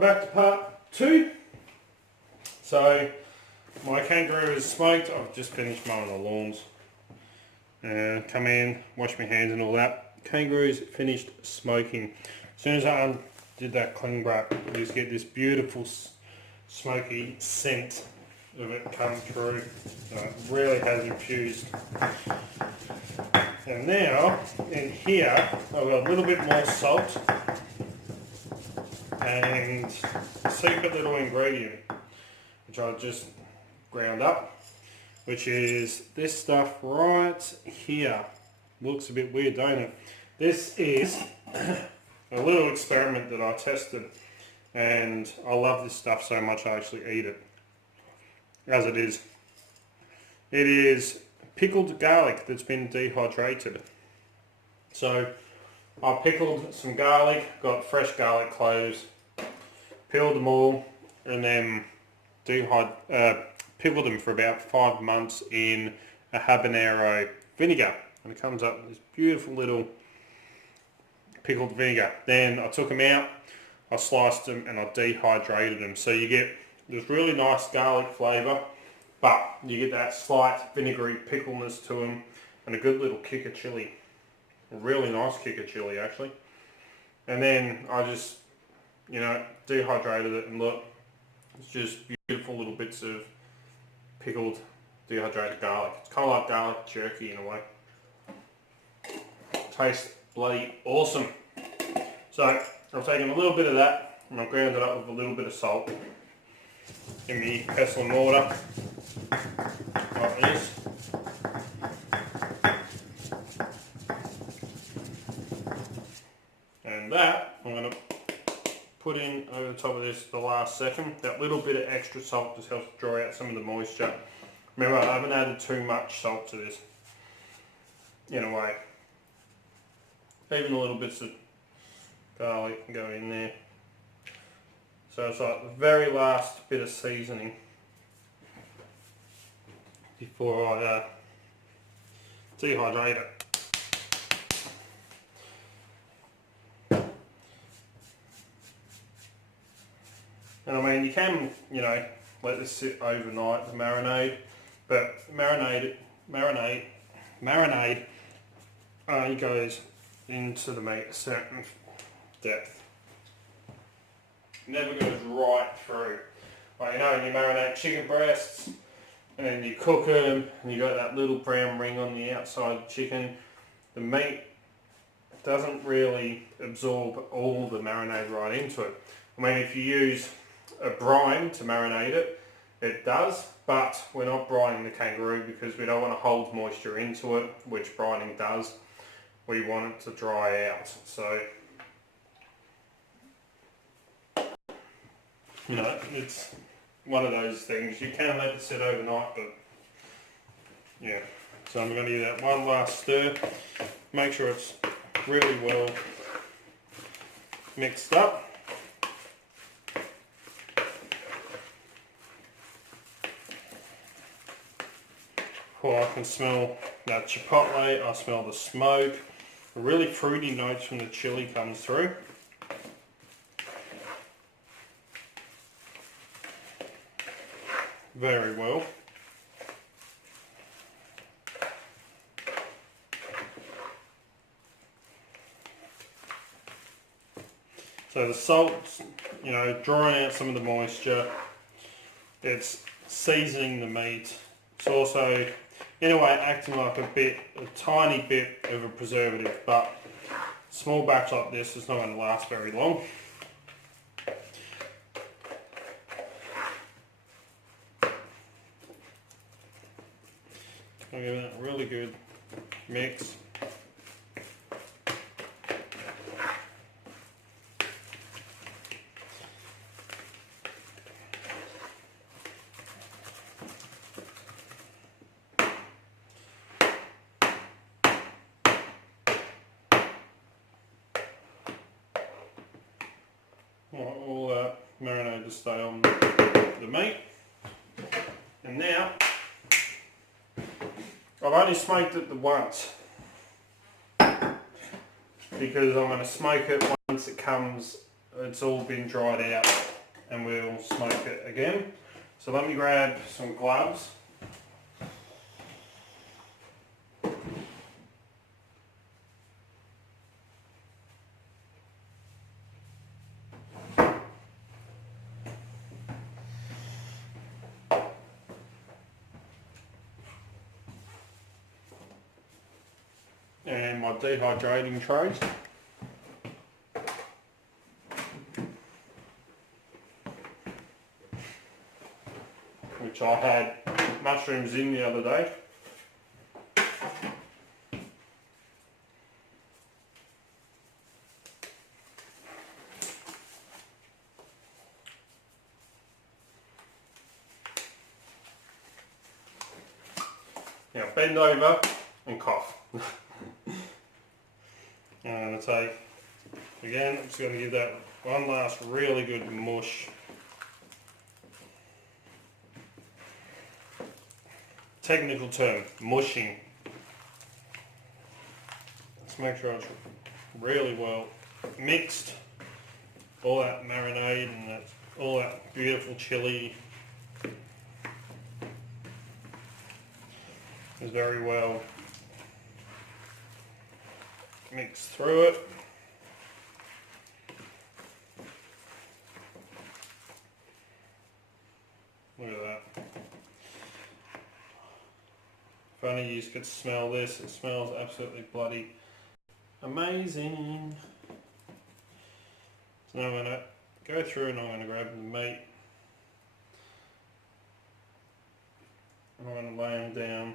Back to part 2. So my kangaroo is smoked. I've just finished mowing the lawns. Come in, wash my hands and all that. Kangaroo's finished smoking. As soon as I did that cling wrap, you just get this beautiful smoky scent of it come through. It really has infused. And now in here I've got a little bit more salt and a secret little ingredient which I just ground up, which is this stuff right here. Looks a bit weird, don't it? This is a little experiment that I tested, and I love this stuff so much I actually eat it as it is. It is pickled garlic that's been dehydrated. So I pickled some garlic, got fresh garlic cloves, peeled them all, and then pickled them for about 5 months in a habanero vinegar, and it comes up with this beautiful little pickled vinegar. Then I took them out, I sliced them and I dehydrated them, so you get this really nice garlic flavour, but you get that slight vinegary pickleness to them and a good little kick of chilli, a really nice kick of chilli actually. And then I just, dehydrated it, and look, it's just beautiful little bits of pickled dehydrated garlic. It's kind of like garlic jerky in a way. Tastes bloody awesome. So I've taken a little bit of that and I've ground it up with a little bit of salt in the pestle and mortar like this. And that I'm going to put in over the top of this the last second. That little bit of extra salt just helps dry out some of the moisture. Remember, I haven't added too much salt to this in a way. Even the little bits of garlic can go in there. So it's like the very last bit of seasoning before I dehydrate it. And I mean, you can, let this sit overnight to marinade, but marinade only goes into the meat a certain depth. It never goes right through. Like, when you marinate chicken breasts and you cook them and you got that little brown ring on the outside of the chicken, the meat doesn't really absorb all the marinade right into it. I mean, if you use a brine to marinate it, it does, but we're not brining the kangaroo because we don't want to hold moisture into it, which brining does. We want it to dry out. So, it's one of those things. You can let it sit overnight, but yeah. So I'm going to do that one last stir. Make sure it's really well mixed up. Oh, I can smell that chipotle, I smell the smoke. The really fruity notes from the chili comes through. Very well. So the salt's, drying out some of the moisture. It's seasoning the meat. It's also, in a way, acting like a tiny bit of a preservative, but small batch like this is not going to last very long. I'll give it a really good mix. All that marinade to stay on the meat. And now, I've only smoked it the once because I'm going to smoke it once it's all been dried out. and we'll smoke it again. So let me grab some gloves. And my dehydrating trays. Which I had mushrooms in the other day. Now bend over and cough. And I'm going to take, again, I'm just going to give that one last really good mush. Technical term, mushing. Let's make sure it's really well mixed. All that marinade and all that beautiful chili is very well mixed through it. Look at that. Funny you could smell this, it smells absolutely bloody amazing. So now I'm going to go through and I'm going to grab the meat. And I'm going to lay them down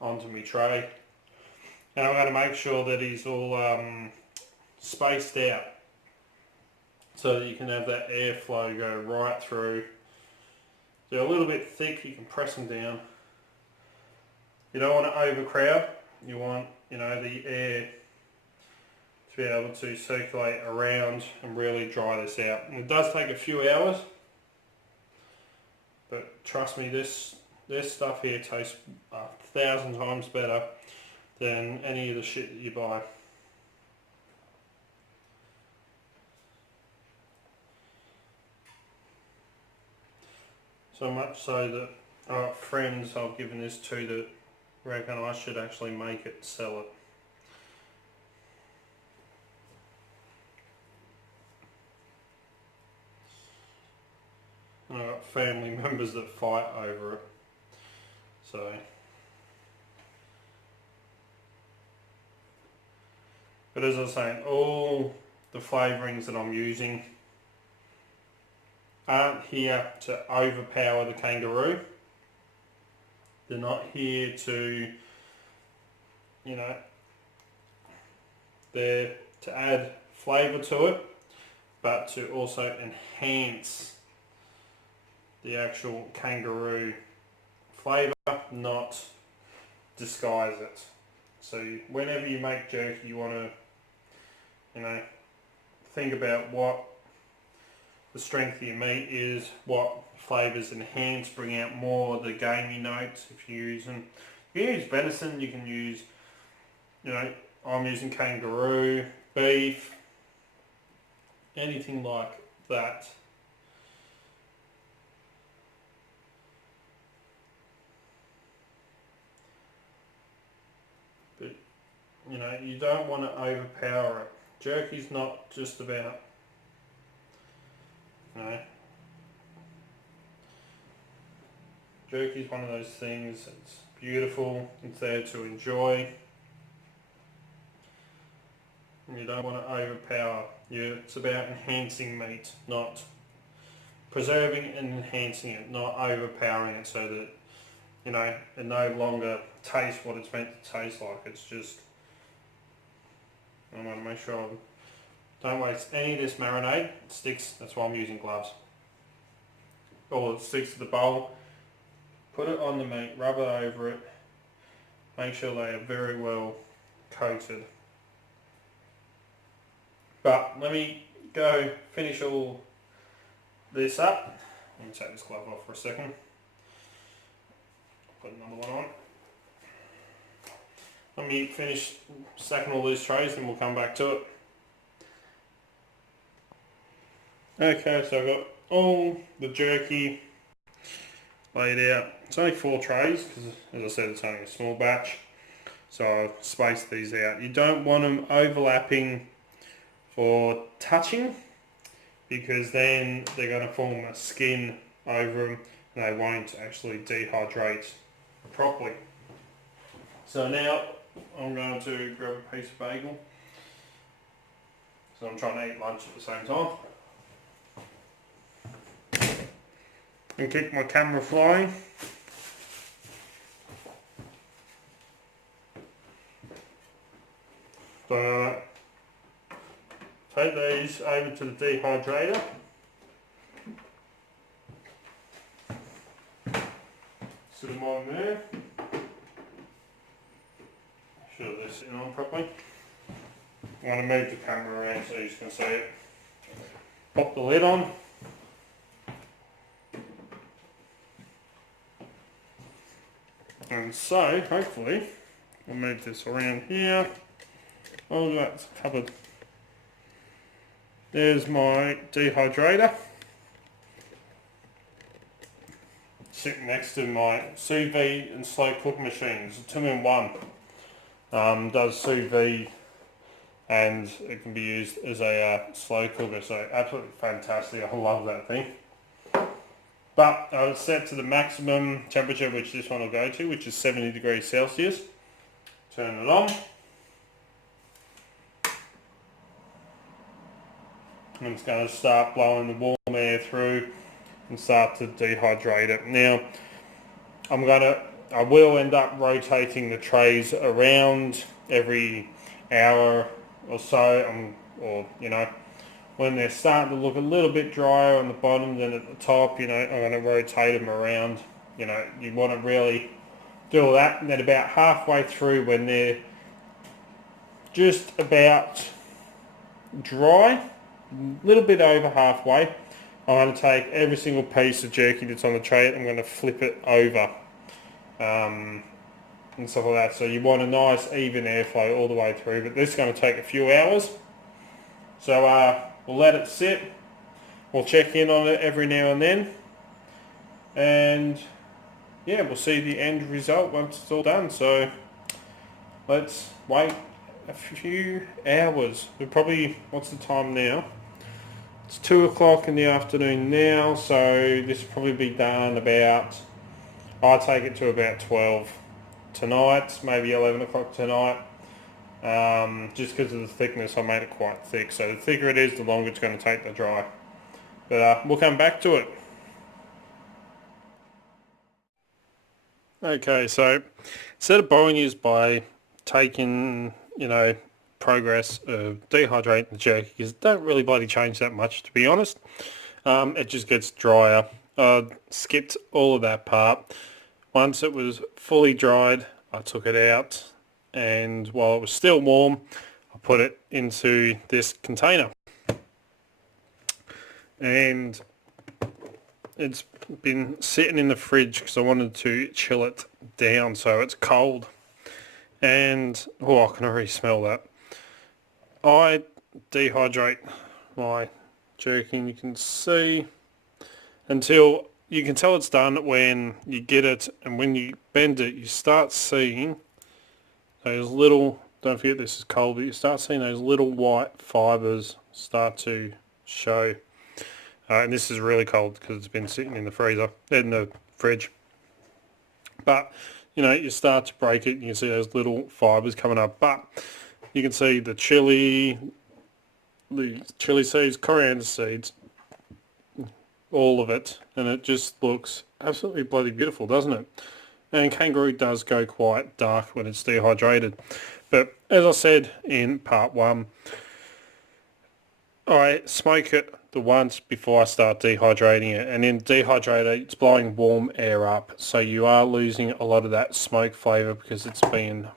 onto my tray. And I'm going to make sure that he's all spaced out so that you can have that airflow go right through. They're a little bit thick, you can press them down. You don't want to overcrowd, you want, the air to be able to circulate around and really dry this out. And it does take a few hours, but trust me, this stuff here tastes 1,000 times better than any of the shit that you buy. So much so that I've got friends I've given this to that reckon I should actually make it, sell it. And I've got family members that fight over it. So, but as I was saying, all the flavourings that I'm using aren't here to overpower the kangaroo. They're not here to, they're to add flavour to it, but to also enhance the actual kangaroo flavour, not disguise it. So whenever you make jerky, you want to, think about what the strength of your meat is, what flavours enhance, bring out more of the gamey notes. If you're using, you can use venison, you can use, I'm using kangaroo, beef, anything like that. But, you don't want to overpower it. Jerky's not just about, jerky's one of those things, it's beautiful, it's there to enjoy. And you don't want to overpower. It's about enhancing meat, not preserving and enhancing it, not overpowering it so that, it no longer tastes what it's meant to taste like. It's just, I want to make sure I don't waste any of this marinade. It sticks, that's why I'm using gloves. All it sticks to the bowl. Put it on the meat, rub it over it, make sure they are very well coated. But let me go finish all this up. Let me take this glove off for a second. Put another one on. Let me finish stacking all these trays and we'll come back to it. Okay, so I've got all the jerky laid out. It's only 4 trays because, as I said, it's only a small batch. So I've spaced these out. You don't want them overlapping or touching, because then they're going to form a skin over them and they won't actually dehydrate properly. So now I'm going to grab a piece of bagel. So I'm trying to eat lunch at the same time. And keep my camera flying. So take these over to the dehydrator. Sit them on there. Sure they're sitting on properly. I'm going to move the camera around so you can see it. Pop the lid on. And so, hopefully, I'll move this around here. Oh, that's covered. There's my dehydrator. Sitting next to my sous vide and slow cook machines. A 2-in-1. Does sous vide and it can be used as a slow cooker. So absolutely fantastic. I love that thing. But I was set to the maximum temperature which this one will go to, which is 70 degrees Celsius. Turn it on. And it's going to start blowing the warm air through and start to dehydrate it. Now, I will end up rotating the trays around every hour or so, when they're starting to look a little bit drier on the bottom than at the top, I'm going to rotate them around. You want to really do all that, and then about halfway through, when they're just about dry, a little bit over halfway, I'm going to take every single piece of jerky that's on the tray and I'm going to flip it over and stuff like that. So you want a nice even airflow all the way through, but this is going to take a few hours. So we'll let it sit. We'll check in on it every now and then. And yeah, we'll see the end result once it's all done. So let's wait a few hours. We're probably, what's the time now? It's 2 o'clock in the afternoon now, so this will probably be done about, I take it to about 12 tonight, maybe 11 o'clock tonight. Just because of the thickness, I made it quite thick. So the thicker it is, the longer it's going to take to dry. But we'll come back to it. Okay, so instead of boring you by taking, progress of dehydrating the jerky, because it don't really bloody change that much, to be honest. It just gets drier. Skipped all of that part. Once it was fully dried, I took it out, and while it was still warm, I put it into this container. And it's been sitting in the fridge because I wanted to chill it down so it's cold. And I can already smell that. I dehydrate my jerky, and you can see until you can tell it's done when you get it, and when you bend it, you start seeing those little, don't forget this is cold, but you start seeing those little white fibres start to show. And this is really cold because it's been sitting in the freezer, in the fridge. But, you start to break it and you can see those little fibres coming up. But you can see the chili seeds, coriander seeds, all of it. And it just looks absolutely bloody beautiful, doesn't it? And kangaroo does go quite dark when it's dehydrated. But as I said in part 1, I smoke it the once before I start dehydrating it, and in dehydrator it's blowing warm air up, so you are losing a lot of that smoke flavour because it's been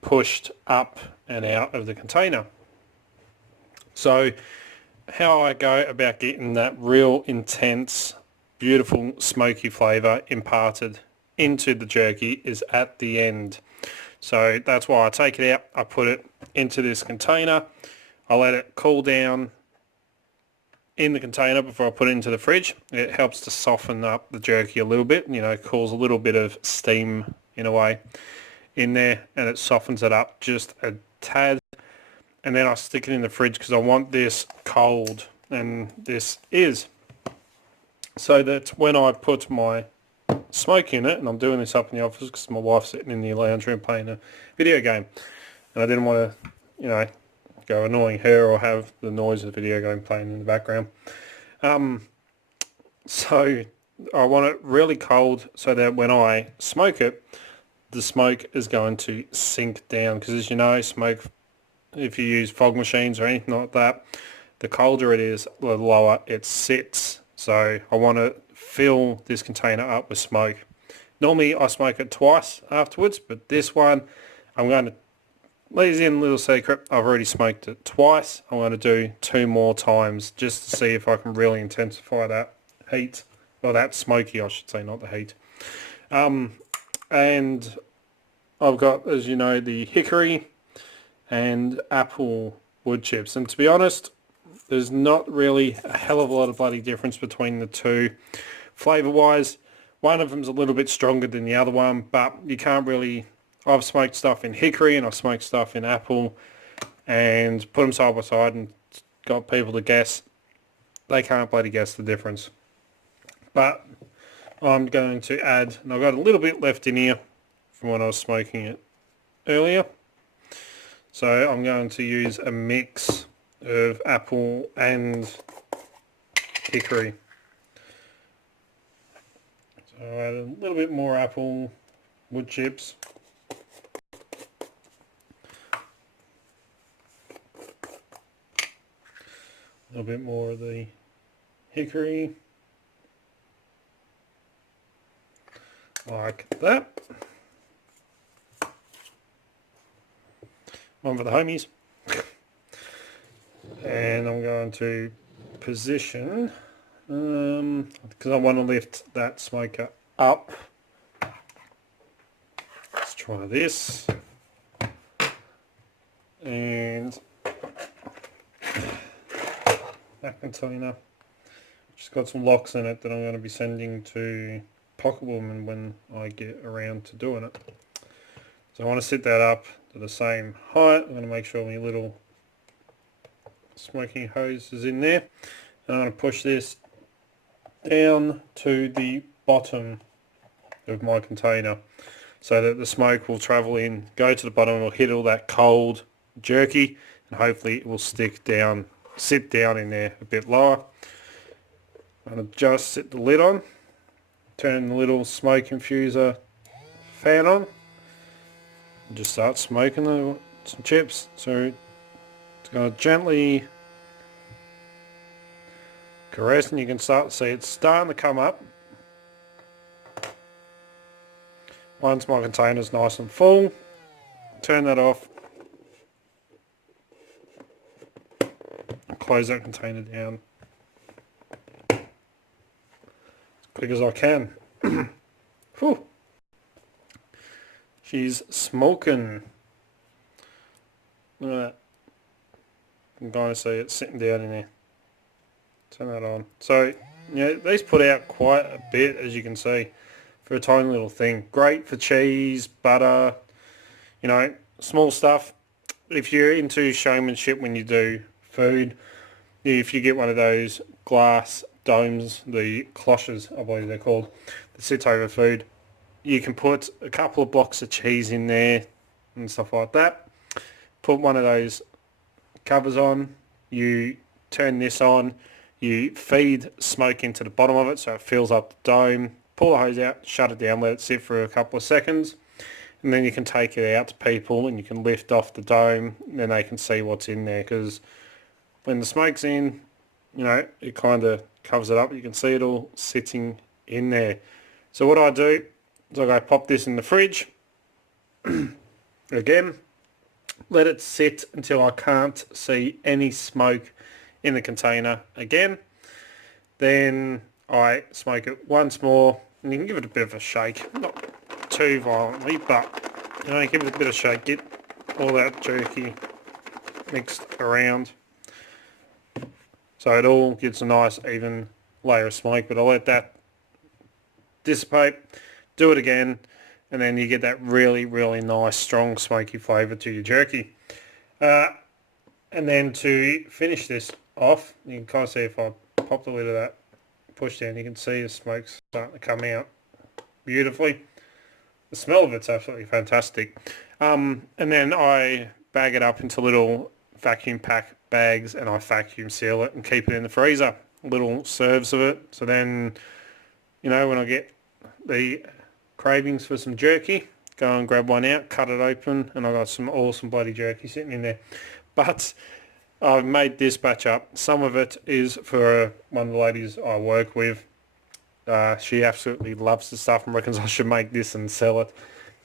pushed up and out of the container. So how I go about getting that real intense, beautiful smoky flavour imparted into the jerky is at the end. So that's why I take it out, I put it into this container, I let it cool down in the container before I put it into the fridge. It helps to soften up the jerky a little bit, cause a little bit of steam in a way in there, and it softens it up just a tad. And then I stick it in the fridge because I want this cold, and this is. So that when I put my smoke in it, and I'm doing this up in the office because my wife's sitting in the lounge room playing a video game, and I didn't want to, go annoying her or have the noise of the video game playing in the background. So I want it really cold so that when I smoke it, the smoke is going to sink down, because as you know, smoke, if you use fog machines or anything like that, the colder it is, the lower it sits. So I want to fill this container up with smoke. Normally I smoke it twice afterwards, but this one I'm going to leave in a little secret. I've already smoked it twice. I'm going to do 2 more times just to see if I can really intensify that heat, or that smoky I should say, not the heat. And I've got, as you know, the hickory and apple wood chips, and to be honest, there's not really a hell of a lot of bloody difference between the two flavour wise. One of them's a little bit stronger than the other one, but you can't really... I've smoked stuff in hickory and I've smoked stuff in apple and put them side by side and got people to guess. They can't bloody guess the difference. But I'm going to add, and I've got a little bit left in here from when I was smoking it earlier. So I'm going to use a mix of apple and hickory. So I add a little bit more apple wood chips. A little bit more of the hickory. Like that. One for the homies. And I'm going to position, because I want to lift that smoker up. Let's try this. And that container just got some locks in it that I'm going to be sending to Pocket Woman when I get around to doing it. So I want to set that up to the same height. I'm going to make sure my little smoking hose is in there, and I'm going to push this down to the bottom of my container so that the smoke will travel in, go to the bottom, will hit all that cold jerky, and hopefully it will sit down in there a bit lower. I'm going to just set the lid on, turn the little smoke infuser fan on, and just start smoking some chips. So it's going to gently caress, and you can start to see it's starting to come up. Once my container's nice and full, turn that off, close that container down as quick as I can. Whew. She's smoking. Look at that. You can kind of see it sitting down in there. Turn that on. So, these put out quite a bit, as you can see, for a tiny little thing. Great for cheese, butter, small stuff. If you're into showmanship when you do food, if you get one of those glass domes, the cloches, I believe they're called, that sits over food, you can put a couple of blocks of cheese in there and stuff like that. Put one of those covers on, you turn this on, you feed smoke into the bottom of it so it fills up the dome, pull the hose out, shut it down, let it sit for a couple of seconds, and then you can take it out to people and you can lift off the dome and then they can see what's in there, because when the smoke's in, it kind of covers it up. You can see it all sitting in there. So what I do is I go pop this in the fridge. Again, let it sit until I can't see any smoke in the container again. Then I smoke it once more, and you can give it a bit of a shake, not too violently, but give it a bit of shake, get all that jerky mixed around. So it all gets a nice even layer of smoke, but I'll let that dissipate, do it again, and then you get that really, really nice, strong, smoky flavour to your jerky. And then to finish this off, you can kind of see if I pop the lid of that, push down, you can see the smoke's starting to come out beautifully. The smell of it's absolutely fantastic. And then I bag it up into little vacuum pack bags and I vacuum seal it and keep it in the freezer. Little serves of it. So then, you know, when I get the cravings for some jerky, go and grab one out, cut it open, and I got some awesome bloody jerky sitting in there. But I've made this batch up. Some of it is for one of the ladies I work with. She absolutely loves the stuff and reckons I should make this and sell it.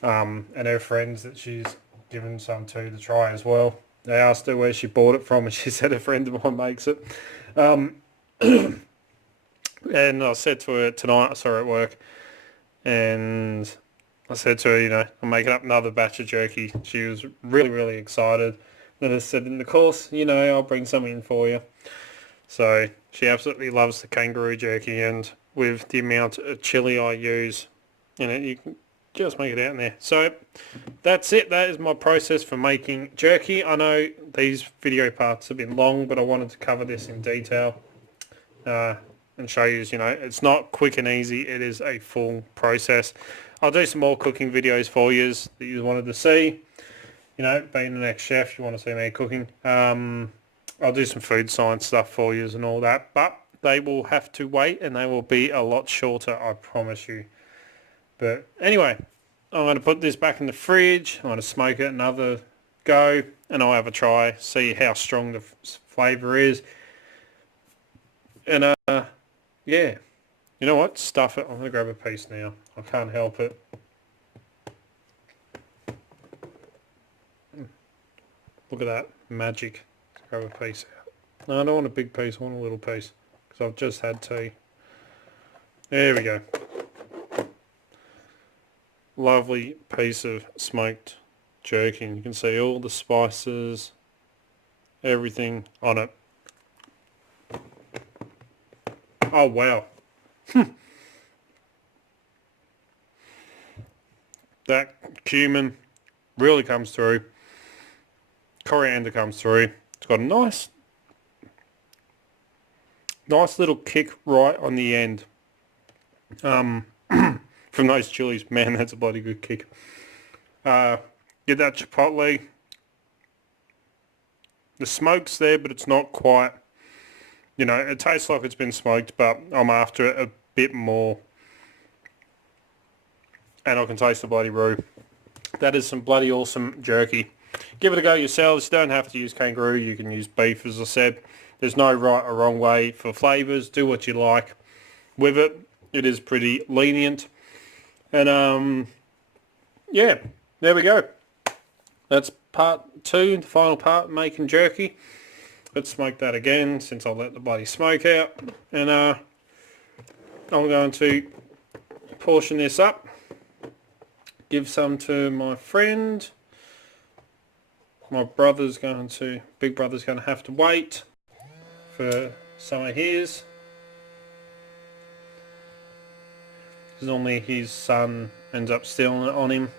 And her friends that she's given some to try as well. They asked her where she bought it from and she said a friend of mine makes it. And I said to her tonight, I saw her at work, and I said to her, you know, I'm making up another batch of jerky. She was really, really excited. Then I said, in the course, you know, I'll bring some in for you. So she absolutely loves the kangaroo jerky, and with the amount of chili I use in it, you can just make it out in there. So that's it. That is my process for making jerky. I know these video parts have been long, but I wanted to cover this in detail and show you, you know, it's not quick and easy. It is a full process. I'll do some more cooking videos for you that you wanted to see. You know, being the next chef, you want to see me cooking. I'll do some food science stuff for you and all that, but they will have to wait and they will be a lot shorter, I promise you. But anyway, I'm going to put this back in the fridge. I'm going to smoke it another go and I'll have a try, see how strong the flavour is. And yeah, you know what? Stuff it. I'm going to grab a piece now. I can't help it. Look at that. Magic. Let's grab a piece out. No, I don't want a big piece. I want a little piece. Because I've just had tea. There we go. Lovely piece of smoked jerky. You can see all the spices, everything on it. Oh, wow. That cumin really comes through. Coriander comes through. It's got a nice little kick right on the end. From those chilies, man, that's a bloody good kick. Get that chipotle. The smoke's there, but it's not quite, you know, it tastes like it's been smoked, but I'm after it a bit more. And I can taste the bloody roux. That is some bloody awesome jerky. Give it a go yourselves. You don't have to use kangaroo. You can use beef, as I said. There's no right or wrong way for flavours. Do what you like with it. It is pretty lenient. And, yeah, there we go. That's part 2, the final part, making jerky. Let's smoke that again, since I'll let the bloody smoke out. And I'm going to portion this up. Give some to my friend. My big brother's going to have to wait for some of his. Because normally his son ends up stealing it on him.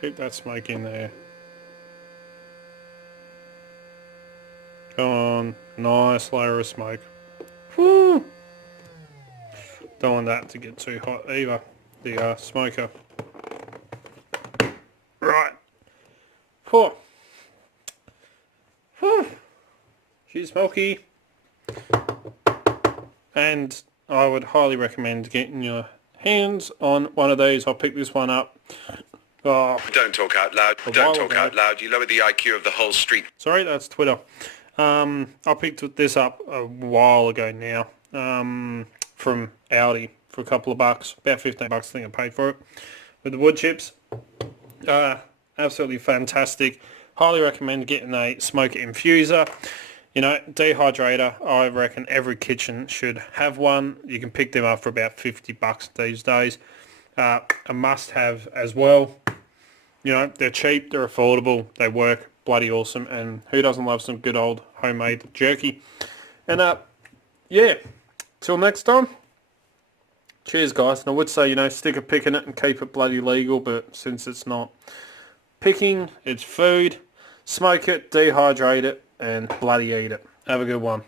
Keep that smoke in there. Come on, nice layer of smoke. Woo! Don't want that to get too hot either, the smoker. Right. Whew. Whew. She's smoky. And I would highly recommend getting your hands on one of these. I'll pick this one up. Oh, don't talk out loud. Don't talk out loud. You lower the IQ of the whole street. Sorry, that's Twitter. I picked this up a while ago now from Aldi for a couple of bucks, about $15 I think I paid for it, with the wood chips. Absolutely fantastic. Highly recommend getting a smoker infuser. You know, dehydrator, I reckon every kitchen should have one. You can pick them up for about $50 these days. A must-have as well. You know, they're cheap, they're affordable, they work bloody awesome, and who doesn't love some good old homemade jerky? And yeah, till next time. Cheers, guys. And I would say, stick a pick in it and keep it bloody legal, but since it's not picking, it's food. Smoke it, dehydrate it, and bloody eat it. Have a good one.